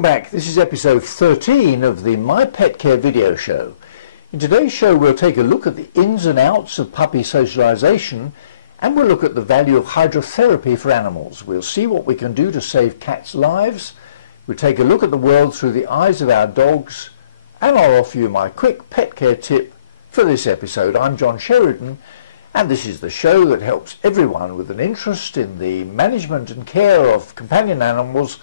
Welcome back. This is episode 13 of the My Pet Care video show. In today's show we'll take a look at the ins and outs of puppy socialization, and we'll look at the value of hydrotherapy for animals. We'll see what we can do to save cats' lives. We'll take a look at the world through the eyes of our dogs, and I'll offer you my quick pet care tip for this episode. I'm John Sheridan, and this is the show that helps everyone with an interest in the management and care of companion animals,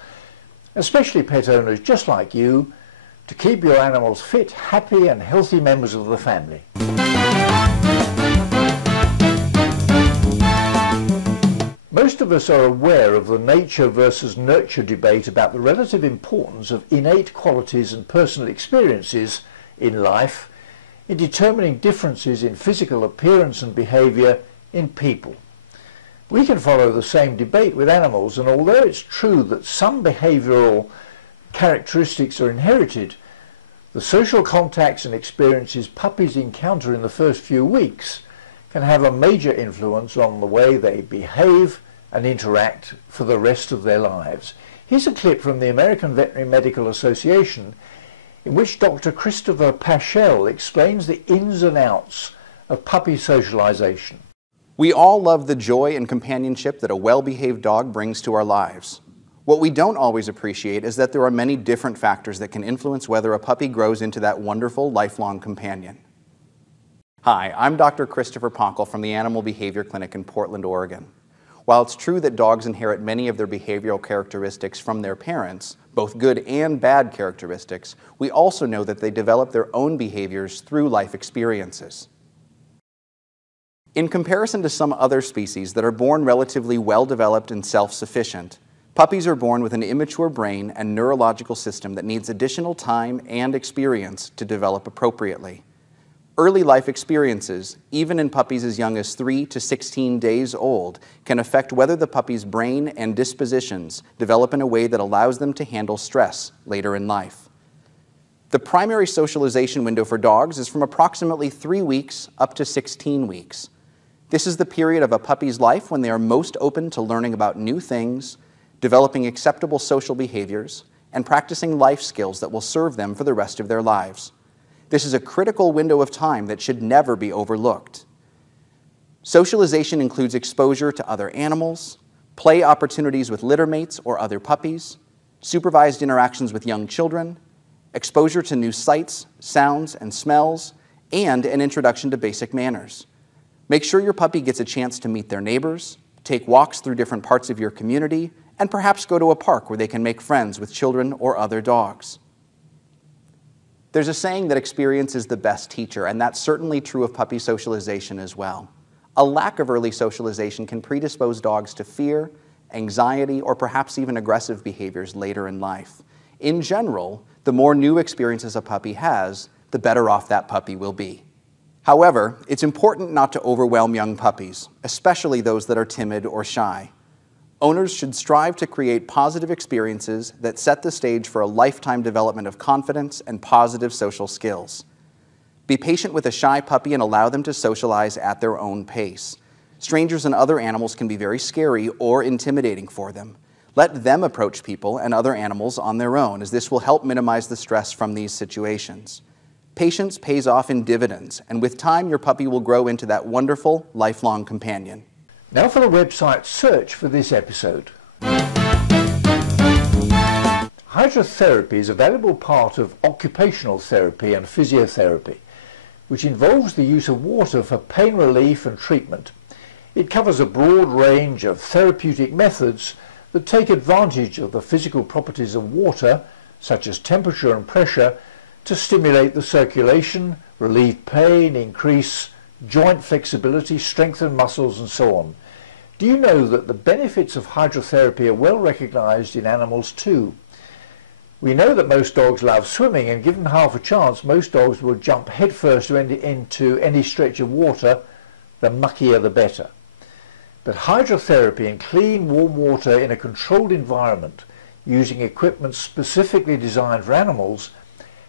especially pet owners just like you, to keep your animals fit, happy and healthy members of the family. Most of us are aware of the nature versus nurture debate about the relative importance of innate qualities and personal experiences in life in determining differences in physical appearance and behaviour in people. We can follow the same debate with animals, and although it's true that some behavioural characteristics are inherited, the social contacts and experiences puppies encounter in the first few weeks can have a major influence on the way they behave and interact for the rest of their lives. Here's a clip from the American Veterinary Medical Association in which Dr. Christopher Paschel explains the ins and outs of puppy socialization. We all love the joy and companionship that a well-behaved dog brings to our lives. What we don't always appreciate is that there are many different factors that can influence whether a puppy grows into that wonderful lifelong companion. Hi, I'm Dr. Christopher Paschel from the Animal Behavior Clinic in Portland, Oregon. While it's true that dogs inherit many of their behavioral characteristics from their parents, both good and bad characteristics, we also know that they develop their own behaviors through life experiences. In comparison to some other species that are born relatively well-developed and self-sufficient, puppies are born with an immature brain and neurological system that needs additional time and experience to develop appropriately. Early life experiences, even in puppies as young as 3 to 16 days old, can affect whether the puppy's brain and dispositions develop in a way that allows them to handle stress later in life. The primary socialization window for dogs is from approximately 3 weeks up to 16 weeks. This is the period of a puppy's life when they are most open to learning about new things, developing acceptable social behaviors, and practicing life skills that will serve them for the rest of their lives. This is a critical window of time that should never be overlooked. Socialization includes exposure to other animals, play opportunities with littermates or other puppies, supervised interactions with young children, exposure to new sights, sounds, and smells, and an introduction to basic manners. Make sure your puppy gets a chance to meet their neighbors, take walks through different parts of your community, and perhaps go to a park where they can make friends with children or other dogs. There's a saying that experience is the best teacher, and that's certainly true of puppy socialization as well. A lack of early socialization can predispose dogs to fear, anxiety, or perhaps even aggressive behaviors later in life. In general, the more new experiences a puppy has, the better off that puppy will be. However, it's important not to overwhelm young puppies, especially those that are timid or shy. Owners should strive to create positive experiences that set the stage for a lifetime development of confidence and positive social skills. Be patient with a shy puppy and allow them to socialize at their own pace. Strangers and other animals can be very scary or intimidating for them. Let them approach people and other animals on their own, as this will help minimize the stress from these situations. Patience pays off in dividends, and with time your puppy will grow into that wonderful, lifelong companion. Now for the website search for this episode. Hydrotherapy is a valuable part of occupational therapy and physiotherapy, which involves the use of water for pain relief and treatment. It covers a broad range of therapeutic methods that take advantage of the physical properties of water, such as temperature and pressure, to stimulate the circulation, relieve pain, increase joint flexibility, strengthen muscles, and so on. Do you know that the benefits of hydrotherapy are well recognized in animals too? We know that most dogs love swimming, and given half a chance, most dogs will jump headfirst into any stretch of water, the muckier the better. But hydrotherapy in clean, warm water in a controlled environment, using equipment specifically designed for animals,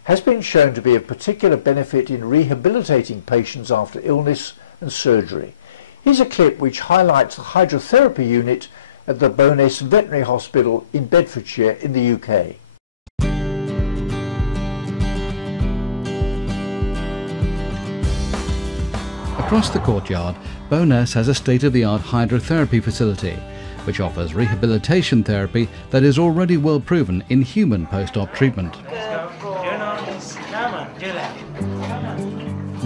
has been shown to be of particular benefit in rehabilitating patients after illness and surgery. Here's a clip which highlights the hydrotherapy unit at the Bowness Veterinary Hospital in Bedfordshire in the UK. Across the courtyard, Bowness has a state-of-the-art hydrotherapy facility, which offers rehabilitation therapy that is already well proven in human post-op treatment.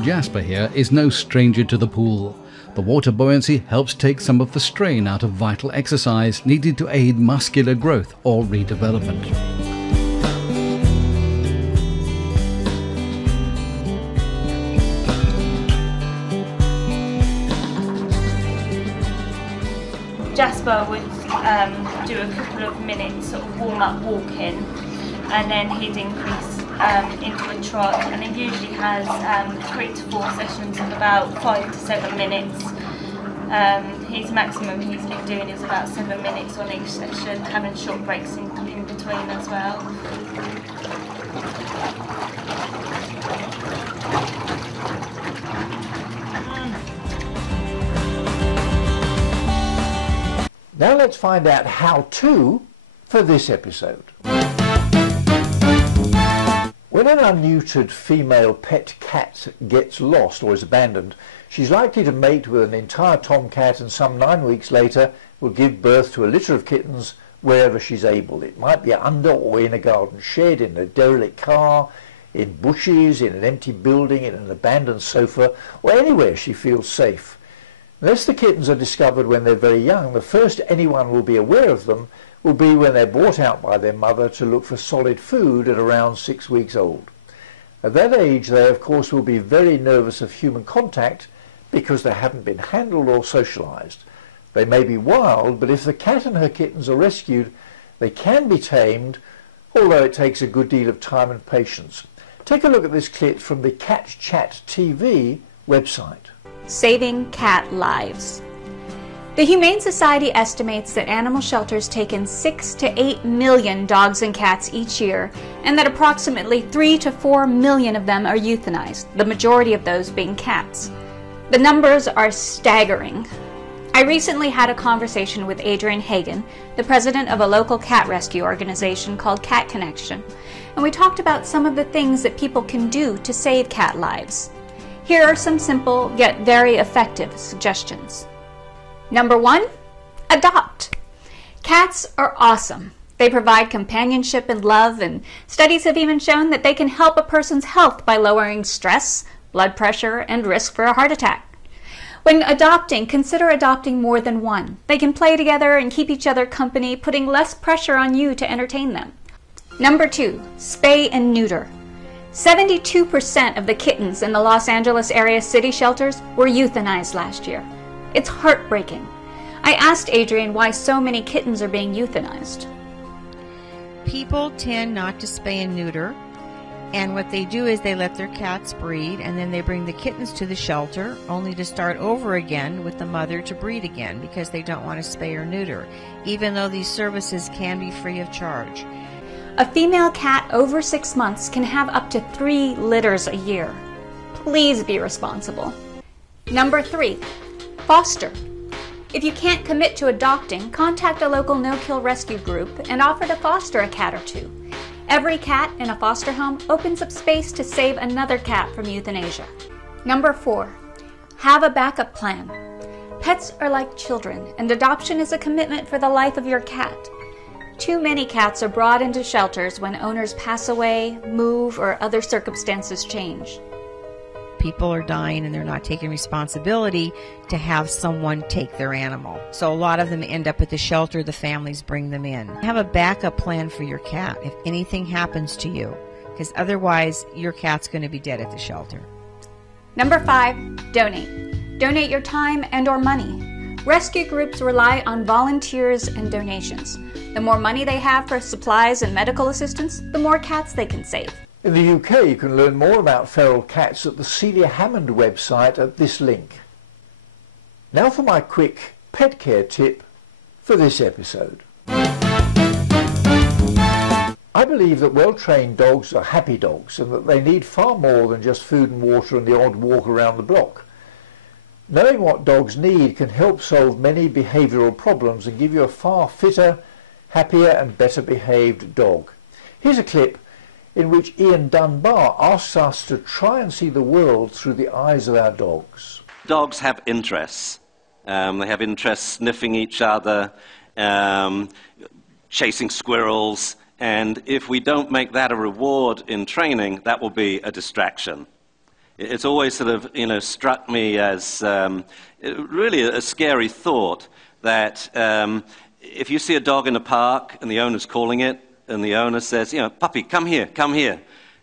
Jasper here is no stranger to the pool. The water buoyancy helps take some of the strain out of vital exercise needed to aid muscular growth or redevelopment. Jasper would do a couple of minutes sort of warm-up walking, and then he'd increase into a trot, and he usually has 3 to 4 sessions of about 5 to 7 minutes. His maximum he's been doing is about 7 minutes on each session, having short breaks in between as well. Now let's find out how-to for this episode. When an unneutered female pet cat gets lost or is abandoned, she's likely to mate with an entire tomcat and some 9 weeks later will give birth to a litter of kittens wherever she's able. It might be under or in a garden shed, in a derelict car, in bushes, in an empty building, in an abandoned sofa, or anywhere she feels safe. Unless the kittens are discovered when they're very young, the first anyone will be aware of them will be when they're brought out by their mother to look for solid food at around 6 weeks old. At that age, they of course will be very nervous of human contact because they haven't been handled or socialized. They may be wild, but if the cat and her kittens are rescued, they can be tamed, although it takes a good deal of time and patience. Take a look at this clip from the Cat Chat TV website. Saving cat lives. The Humane Society estimates that animal shelters take in 6 to 8 million dogs and cats each year, and that approximately 3 to 4 million of them are euthanized, the majority of those being cats. The numbers are staggering. I recently had a conversation with Adrian Hagen, the president of a local cat rescue organization called Cat Connection, and we talked about some of the things that people can do to save cat lives. Here are some simple yet very effective suggestions. Number 1, adopt. Cats are awesome. They provide companionship and love, and studies have even shown that they can help a person's health by lowering stress, blood pressure, and risk for a heart attack. When adopting, consider adopting more than one. They can play together and keep each other company, putting less pressure on you to entertain them. Number 2, spay and neuter. 72% of the kittens in the Los Angeles area city shelters were euthanized last year. It's heartbreaking. I asked Adrian why so many kittens are being euthanized. People tend not to spay and neuter, and what they do is they let their cats breed, and then they bring the kittens to the shelter only to start over again with the mother to breed again because they don't want to spay or neuter, even though these services can be free of charge. A female cat over 6 months can have up to 3 litters a year. Please be responsible. Number 3, foster. If you can't commit to adopting, contact a local no-kill rescue group and offer to foster a cat or 2. Every cat in a foster home opens up space to save another cat from euthanasia. Number 4, have a backup plan. Pets are like children, and adoption is a commitment for the life of your cat. Too many cats are brought into shelters when owners pass away, move, or other circumstances change. People are dying and they're not taking responsibility to have someone take their animal. So a lot of them end up at the shelter, the families bring them in. Have a backup plan for your cat if anything happens to you, because otherwise your cat's going to be dead at the shelter. Number 5, donate. Donate your time and or money. Rescue groups rely on volunteers and donations. The more money they have for supplies and medical assistance, the more cats they can save. In the UK, you can learn more about feral cats at the Celia Hammond website at this link. Now for my quick pet care tip for this episode. I believe that well-trained dogs are happy dogs and that they need far more than just food and water and the odd walk around the block. Knowing what dogs need can help solve many behavioural problems and give you a far fitter, happier and better behaved dog. Here's a clip in which Ian Dunbar asks us to try and see the world through the eyes of our dogs. Dogs have interests. They have interests sniffing each other, chasing squirrels, and if we don't make that a reward in training, that will be a distraction. It's always sort of, struck me as really a scary thought that if you see a dog in a park and the owner's calling it, and the owner says, puppy, come here,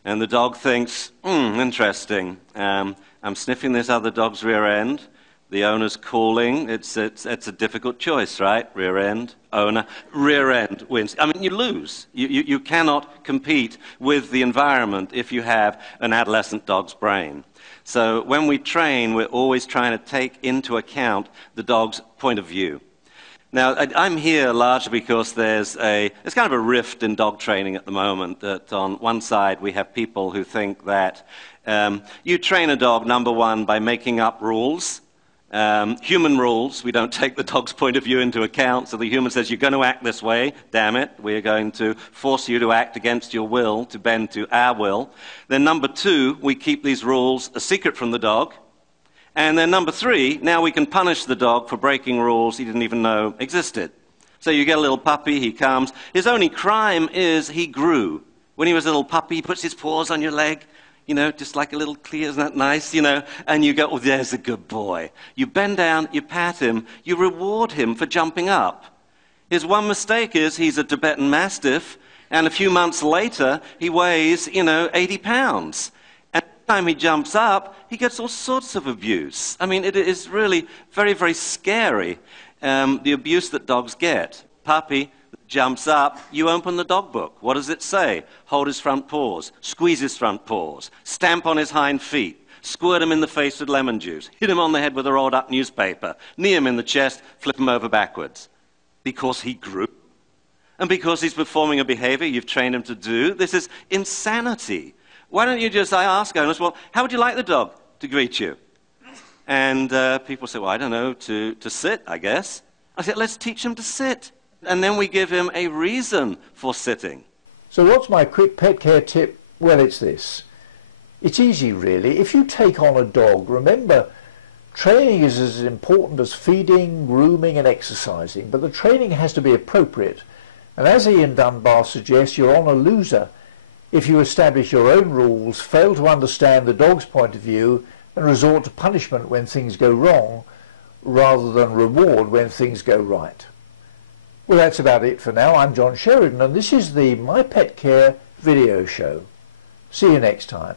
and the dog thinks, interesting, I'm sniffing this other dog's rear end. The owner's calling. It's a difficult choice, right? Rear end, owner. Rear end wins. I mean, you lose. You cannot compete with the environment if you have an adolescent dog's brain. So when we train, we're always trying to take into account the dog's point of view. Now, I'm here largely because there's kind of a rift in dog training at the moment. That on one side we have people who think that you train a dog, number one, by making up rules. Human rules, we don't take the dog's point of view into account, so the human says, you're going to act this way, damn it, we're going to force you to act against your will, to bend to our will. Then number two, we keep these rules a secret from the dog. And then number three, now we can punish the dog for breaking rules he didn't even know existed. So you get a little puppy, he comes, his only crime is he grew. When he was a little puppy, he puts his paws on your leg, just like a little clear, isn't that nice, and you go, oh, there's a good boy. You bend down, you pat him, you reward him for jumping up. His one mistake is he's a Tibetan Mastiff, and a few months later, he weighs, 80 pounds. And every time he jumps up, he gets all sorts of abuse. I mean, it is really very, very scary, the abuse that dogs get. Puppy jumps up, you open the dog book. What does it say? Hold his front paws, squeeze his front paws, stamp on his hind feet, squirt him in the face with lemon juice, hit him on the head with a rolled up newspaper, knee him in the chest, flip him over backwards. Because he grew. And because he's performing a behavior you've trained him to do. This is insanity. Why don't you just, I ask owners, well, how would you like the dog to greet you? And people say, well, I don't know, to sit, I guess. I said, let's teach him to sit. And then we give him a reason for sitting. So what's my quick pet care tip? Well, it's this. It's easy, really. If you take on a dog, remember, training is as important as feeding, grooming and exercising, but the training has to be appropriate. And as Ian Dunbar suggests, you're on a loser if you establish your own rules, fail to understand the dog's point of view and resort to punishment when things go wrong, rather than reward when things go right. Well, that's about it for now. I'm John Sheridan, and this is the My Pet Care video show. See you next time.